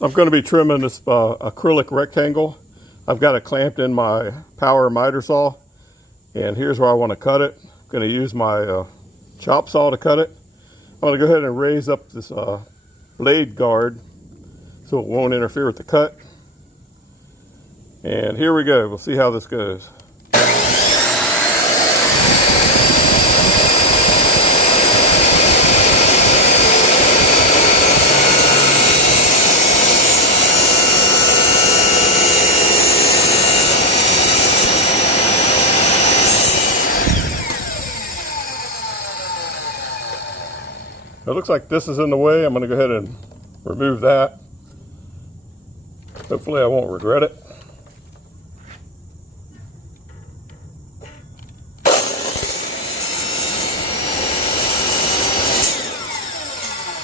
I'm going to be trimming this acrylic rectangle. I've got it clamped in my power miter saw, and here's where I want to cut it. I'm going to use my chop saw to cut it. I'm going to go ahead and raise up this blade guard so it won't interfere with the cut. And here we go. We'll see how this goes. It looks like this is in the way. I'm going to go ahead and remove that. Hopefully I won't regret it.